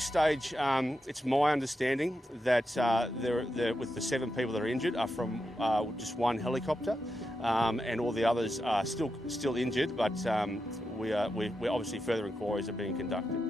this stage, it's my understanding that with the 7 people that are injured are from just one helicopter, and all the others are still injured, but we obviously further inquiries are being conducted.